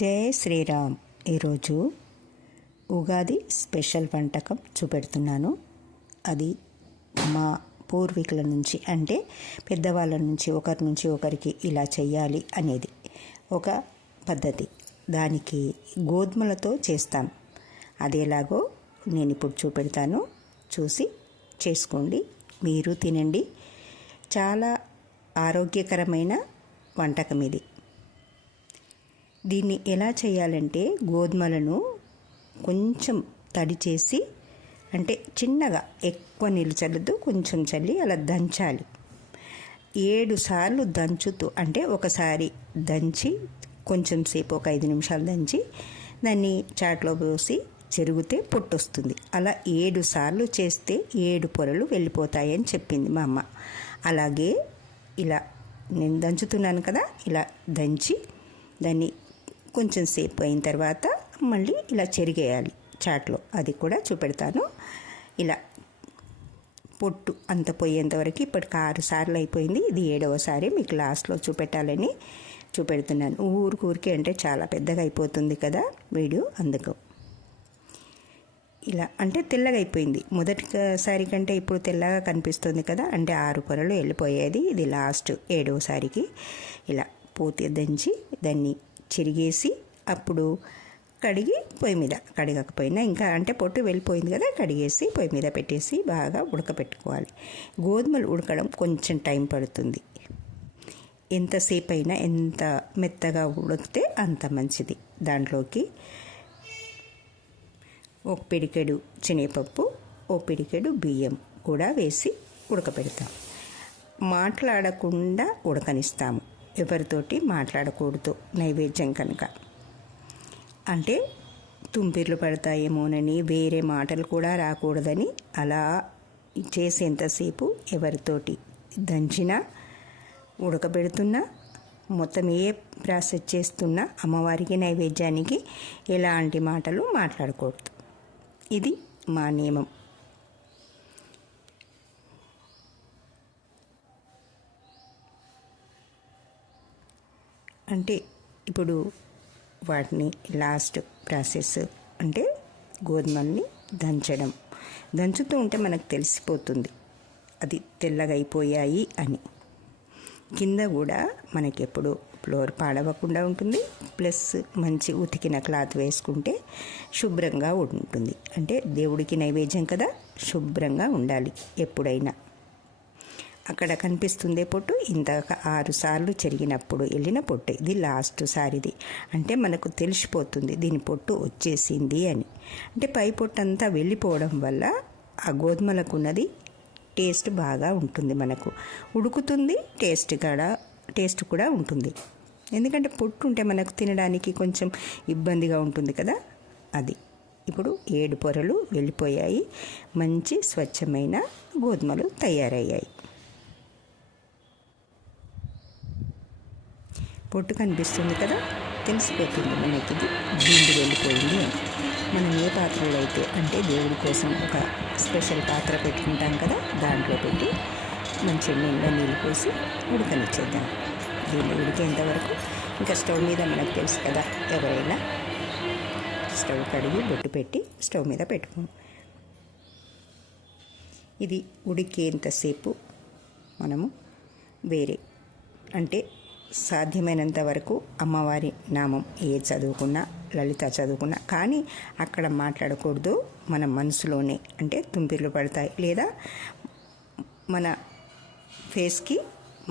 జై శ్రీరామ్. ఈరోజు ఉగాది స్పెషల్ వంటకం చూపెడుతున్నాను. అది మా పూర్వీకుల నుంచి, అంటే పెద్దవాళ్ళ నుంచి ఒకరి నుంచి ఒకరికి ఇలా చెయ్యాలి అనేది ఒక పద్ధతి. దానికి గోధుమలతో చేస్తాం. అది ఎలాగో నేను ఇప్పుడు చూపెడతాను. చూసి చేసుకోండి, మీరు తినండి. చాలా ఆరోగ్యకరమైన వంటకం ఇది. దీన్ని ఎలా చేయాలంటే, గోధుమలను కొంచెం తడి చేసి, అంటే చిన్నగా, ఎక్కువ నీళ్ళు చల్లదు, కొంచెం చల్లి అలా దంచాలి. 7 సార్లు దంచుతూ, అంటే ఒకసారి దంచి కొంచెం సేపు ఒక 5 నిమిషాలు దంచి దాన్ని చాట్లో పోసి చెరిగితే పొట్టు వస్తుంది. అలా 7 సార్లు చేస్తే 7 పొరలు వెళ్ళిపోతాయని చెప్పింది మా అమ్మ. అలాగే ఇలా నేను దంచుతున్నాను కదా, ఇలా దంచి దాన్ని కొంచెం సేపు అయిన తర్వాత మళ్ళీ ఇలా చెరిగేయాలి చాట్లో. అది కూడా చూపెడతాను. ఇలా పొట్టు అంత పోయేంతవరకు ఇప్పటికి 6 సార్లు అయిపోయింది. ఇది 7వసారి మీకు లాస్ట్లో చూపెట్టాలని చూపెడుతున్నాను. ఊరికి అంటే చాలా పెద్దగా అయిపోతుంది కదా వీడియో, అందుకు. ఇలా అంటే తెల్లగా అయిపోయింది. మొదటిసారి కంటే ఇప్పుడు తెల్లగా కనిపిస్తుంది కదా, అంటే 6 పొరలు వెళ్ళిపోయేది. ఇది లాస్ట్ 7వసారికి ఇలా పూర్తిగా దంచి దాన్ని చెరిగేసి, అప్పుడు కడిగి పొయ్యి మీద, కడగకపోయినా ఇంకా అంటే పొట్టు వెళ్ళిపోయింది కదా, కడిగేసి పొయ్యి మీద పెట్టేసి బాగా ఉడకపెట్టుకోవాలి. గోధుమలు ఉడకడం కొంచెం టైం పడుతుంది. ఎంతసేపు అయినా ఎంత మెత్తగా ఉడికితే అంత మంచిది. దాంట్లోకి ఒక పిడికెడు శనగపప్పు, ఓ పిడికెడు బియ్యం కూడా వేసి ఉడకపెడతాం. మాట్లాడకుండా ఉడకనిస్తాము. ఎవరితోటి మాట్లాడకూడదు నైవేద్యం కనుక. అంటే తుంపిర్లు పడతాయేమోనని, వేరే మాటలు కూడా రాకూడదని అలా చేసేంతసేపు ఎవరితోటి దంచినా, ఉడకబెడుతున్నా, మొత్తం ఏ ప్రాసెస్ చేస్తున్నా అమ్మవారికి నైవేద్యానికి ఎలాంటి మాటలు మాట్లాడకూడదు. ఇది మా నియమం. అంటే ఇప్పుడు వాటిని లాస్ట్ ప్రాసెస్ అంటే గోధుమల్ని దంచడం. దంచుతూ ఉంటే మనకు తెలిసిపోతుంది అది తెల్లగా అయిపోయాయి అని. కింద కూడా మనకి ఎప్పుడు ఫ్లోర్ పాడవకుండా ఉంటుంది. ప్లస్ మంచి ఉతికిన క్లాత్ వేసుకుంటే శుభ్రంగా ఉంటుంది. అంటే దేవుడికి నైవేద్యం కదా, శుభ్రంగా ఉండాలి ఎప్పుడైనా. అక్కడ కనిపిస్తుందే పొట్టు, ఇందాక 6 సార్లు చెరిగినప్పుడు వెళ్ళిన పొట్టు. ఇది లాస్ట్ సారిది. అంటే మనకు తెలిసిపోతుంది దీని పొట్టు వచ్చేసింది అని. అంటే పై పొట్టు అంతా వెళ్ళిపోవడం వల్ల ఆ గోధుమలకు ఉన్నది టేస్ట్ బాగా ఉంటుంది. మనకు ఉడుకుతుంది, టేస్ట్ కూడా ఉంటుంది. ఎందుకంటే పొట్టు ఉంటే మనకు తినడానికి కొంచెం ఇబ్బందిగా ఉంటుంది కదా, అది. ఇప్పుడు 7 పొరలు వెళ్ళిపోయాయి. మంచి స్వచ్ఛమైన గోధుమలు తయారయ్యాయి. పొట్టు కనిపిస్తుంది కదా, తెలిసిపోతుంది మనకి ఇది గిండి వెళ్ళిపోయింది అని. మనం ఏ పాత్రలో అయితే, అంటే దేవుడి కోసం ఒక స్పెషల్ పాత్ర పెట్టుకుంటాం కదా, దాంట్లో పెట్టి మంచి నిండా నీళ్ళు పోసి ఉడకనిచ్చేద్దాం. దీన్ని ఉడికేంతవరకు ఇంకా స్టవ్ మీద మనకు తెలుసు కదా, ఎవరైనా స్టవ్ కడిగి బొట్టు పెట్టి స్టవ్ మీద పెట్టుకోం. ఇది ఉడికేంతసేపు మనము వేరే, అంటే సాధ్యమైనంత వరకు అమ్మవారి నామం ఏ చదువుకున్నా, లలిత చదువుకున్నా, కానీ అక్కడ మాట్లాడకూడదు. మన మనసులోనే, అంటే తుంపిర్లు పడతాయి, లేదా మన ఫేస్కి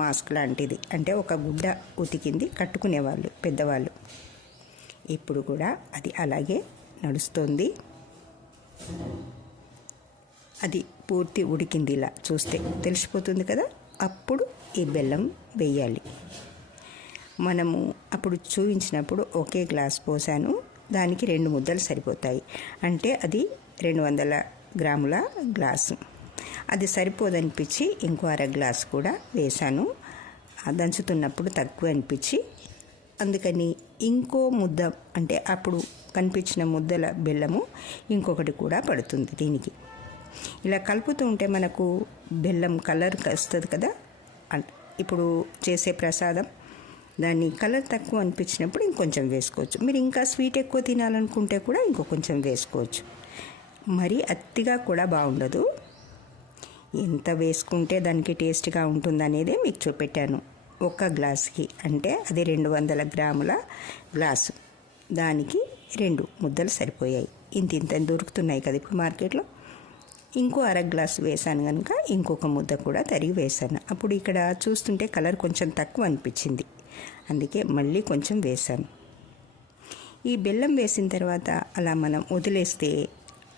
మాస్క్ లాంటిది, అంటే ఒక గుడ్డ ఉతికింది కట్టుకునేవాళ్ళు పెద్దవాళ్ళు. ఇప్పుడు కూడా అది అలాగే నడుస్తుంది. అది పూర్తి ఉడికింది, ఇలా చూస్తే తెలిసిపోతుంది కదా. అప్పుడు ఈ బెల్లం వేయాలి. మనము అప్పుడు చూపించినప్పుడు ఒకే గ్లాస్ పోసాను, దానికి 2 ముద్దలు సరిపోతాయి. అంటే అది 200 గ్రాముల గ్లాసు. అది సరిపోదనిపించి ఇంకో 1/2 గ్లాసు కూడా వేశాను. దంచుతున్నప్పుడు తక్కువ అనిపించి, అందుకని ఇంకో ముద్ద, అంటే అప్పుడు కనిపించిన ముద్దల బెల్లము ఇంకొకటి కూడా పడుతుంది దీనికి. ఇలా కలుపుతూ ఉంటే మనకు బెల్లం కలర్ వస్తుంది కదా. ఇప్పుడు చేసే ప్రసాదం దాన్ని కలర్ తక్కువ అనిపించినప్పుడు ఇంకొంచెం వేసుకోవచ్చు. మీరు ఇంకా స్వీట్ ఎక్కువ తినాలనుకుంటే కూడా ఇంకో కొంచెం వేసుకోవచ్చు. మరి అతిగా కూడా బాగుండదు. ఎంత వేసుకుంటే దానికి టేస్ట్గా ఉంటుందనేదే మీకు చూపెట్టాను. ఒక గ్లాస్కి అంటే అది 200 గ్రాముల గ్లాసు, దానికి 2 ముద్దలు సరిపోయాయి. ఇంత దొరుకుతున్నాయి కదా ఇప్పుడు మార్కెట్లో. ఇంకో అర గ్లాసు వేసాను కనుక ఇంకొక ముద్ద కూడా తరిగి వేసాను. అప్పుడు ఇక్కడ చూస్తుంటే కలర్ కొంచెం తక్కువ అనిపించింది, అందుకే మళ్ళీ కొంచెం వేసాను. ఈ బెల్లం వేసిన తర్వాత అలా మనం వదిలేస్తే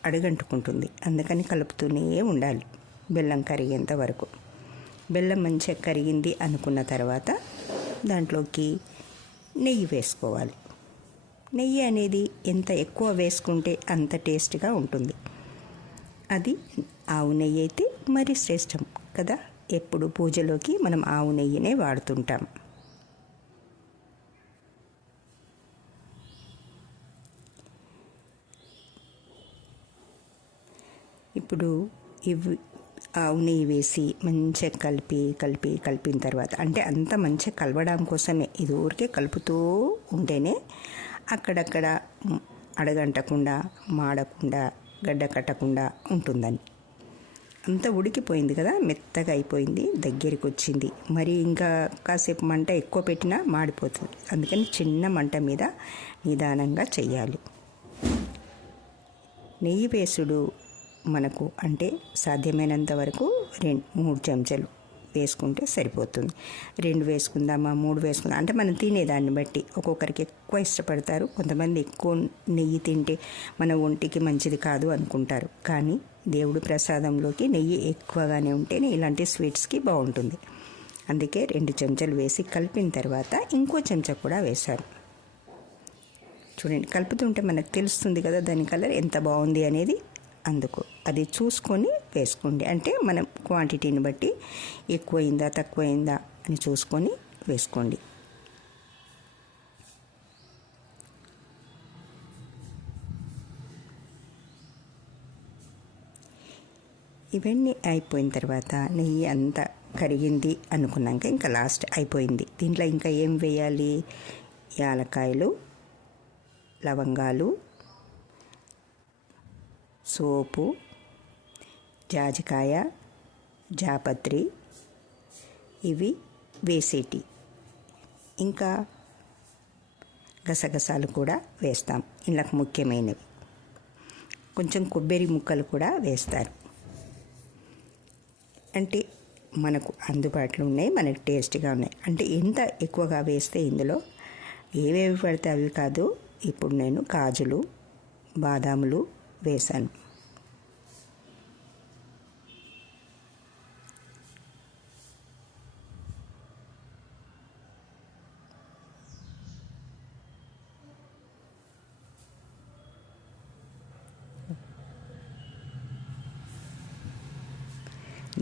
అడుగంటుకుంటుంది, అందుకని కలుపుతూనే ఉండాలి బెల్లం కరిగేంత వరకు. బెల్లం మంచిగా కరిగింది అనుకున్న తర్వాత దాంట్లోకి నెయ్యి వేసుకోవాలి. నెయ్యి అనేది ఎంత ఎక్కువ వేసుకుంటే అంత టేస్ట్గా ఉంటుంది. అది ఆవు నెయ్యి అయితే మరీ శ్రేష్టం కదా. ఎప్పుడు పూజలోకి మనం ఆవు నెయ్యినే వాడుతుంటాం. ఇప్పుడు ఇవి ఆవు నెయ్యి వేసి మంచిగా కలిపిన తర్వాత, అంటే అంత మంచిగా కలవడం కోసమే ఇది ఊరికే కలుపుతూ ఉంటేనే అక్కడక్కడ అడగంటకుండా, మాడకుండా, గడ్డ కట్టకుండా ఉంటుందని. అంతా ఉడికిపోయింది కదా, మెత్తగా అయిపోయింది, దగ్గరికి వచ్చింది. మరి ఇంకా కాసేపు మంట ఎక్కువ పెట్టినా మాడిపోతుంది. అందుకని చిన్న మంట మీద నిదానంగా చెయ్యాలి. నెయ్యి వేసుడు మనకు అంటే సాధ్యమైనంత వరకు 2-3 చెంచాలు వేసుకుంటే సరిపోతుంది. 2 వేసుకుందామా, 3 వేసుకుందాం అంటే మనం తినేదాన్ని బట్టి. ఒక్కొక్కరికి ఎక్కువ ఇష్టపడతారు, కొంతమంది ఎక్కువ నెయ్యి తింటే మన ఒంటికి మంచిది కాదు అనుకుంటారు. కానీ దేవుడు ప్రసాదంలోకి నెయ్యి ఎక్కువగానే ఉంటేనే ఇలాంటి స్వీట్స్కి బాగుంటుంది. అందుకే 2 చెంచాలు వేసి కలిపిన తర్వాత ఇంకో చెంచా కూడా వేశారు. చూడండి, కలుపుతుంటే మనకు తెలుస్తుంది కదా దాని కలర్ ఎంత బాగుంది అనేది. అందుకు అది చూసుకొని వేసుకోండి. అంటే మనం క్వాంటిటీని బట్టి ఎక్కువైందా తక్కువైందా అని చూసుకొని వేసుకోండి. ఇవన్నీ అయిపోయిన తర్వాత నెయ్యి అంతా కరిగింది అనుకున్నాక ఇంకా లాస్ట్ అయిపోయింది. దీంట్లో ఇంకా ఏం వేయాలి? యాలక్కాయలు, లవంగాలు, సోపు, జాజికాయ, జాపత్రి ఇవి వేసేటి. ఇంకా గసగసాలు కూడా వేస్తాం, ఇందులోకి ముఖ్యమైనవి. కొంచెం కొబ్బరి ముక్కలు కూడా వేస్తారు. అంటే మనకు అందుబాటులో ఉన్నాయి, మనకు టేస్ట్గా ఉన్నాయి. అంటే ఎంత ఎక్కువగా వేస్తే ఇందులో ఏవేవి పడితే అవి కాదు. ఇప్పుడు నేను కాజులు, బాదాములు వేసాను.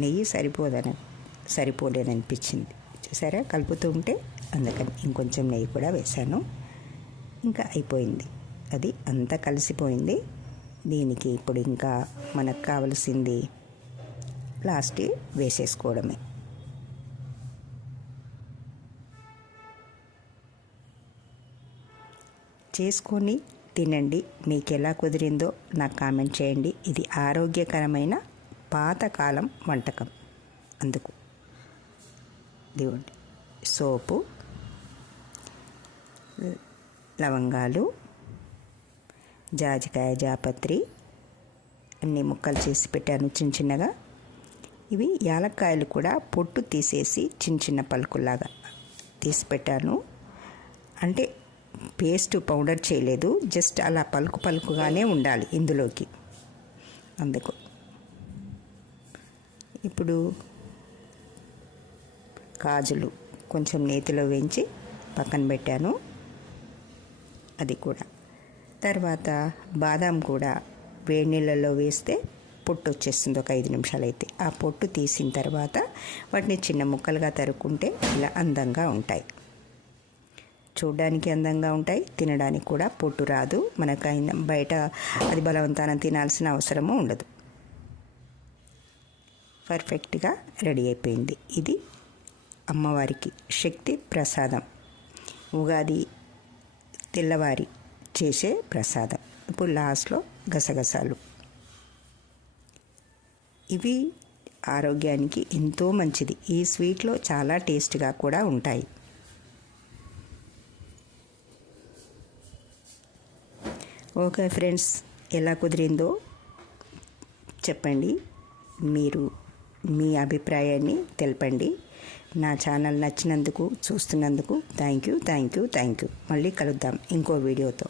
నెయ్యి సరిపోలేదనిపించింది, చూసారా కలుపుతూ ఉంటే. అందుకని ఇంకొంచెం నెయ్యి కూడా వేశాను. ఇంకా అయిపోయింది, అది అంతా కలిసిపోయింది. దీనికి ఇప్పుడు ఇంకా మనకు కావలసింది లాస్ట్ వేసేసుకోవడమే. చేసుకొని తినండి. మీకు ఎలా కుదిరిందో నాకు కామెంట్ చేయండి. ఇది ఆరోగ్యకరమైన పాతకాలం వంటకం. అందుకు దేవుడి సోపు, లవంగాలు, జాజికాయ, జాపత్రి అన్ని ముక్కలు చేసి పెట్టాను చిన్న చిన్నగా. ఇవి యాలక్కాయలు కూడా పొట్టు తీసేసి చిన్న పలుకులాగా తీసి పెట్టాను. అంటే పేస్ట్ పౌడర్ చేయలేదు, జస్ట్ అలా పలుకుగానే ఉండాలి ఇందులోకి. అందుకు ఇప్పుడు కాజులు కొంచెం నేతిలో వేయించి పక్కన పెట్టాను, అది కూడా. తర్వాత బాదాం కూడా వేడి నీళ్ళల్లో వేస్తే పొట్టు వచ్చేస్తుంది ఒక 5 నిమిషాలు అయితే. ఆ పొట్టు తీసిన తర్వాత వాటిని చిన్న ముక్కలుగా తరుక్కుంటే ఇలా అందంగా ఉంటాయి. చూడడానికి అందంగా ఉంటాయి, తినడానికి కూడా పొట్టు రాదు. మనకైనా బయట అది బలవంతాన తినాల్సిన అవసరము ఉండదు. పర్ఫెక్ట్గా రెడీ అయిపోయింది. ఇది అమ్మవారికి శక్తి ప్రసాదం. ఉగాది తెల్లవారి చేసే ప్రసాదం. ఇప్పుడు లాస్ట్లో గసగసాలు. ఇవి ఆరోగ్యానికి ఎంతో మంచిది. ఈ స్వీట్లో చాలా టేస్ట్గా కూడా ఉంటాయి. ఓకే ఫ్రెండ్స్, ఎలా కుదిరిందో చెప్పండి. మీరు మీ అభిప్రాయాన్ని తెలపండి. నా ఛానల్ నచ్చినందుకు, చూస్తున్నందుకు థ్యాంక్ యూ. మళ్ళీ కలుద్దాం ఇంకో వీడియోతో.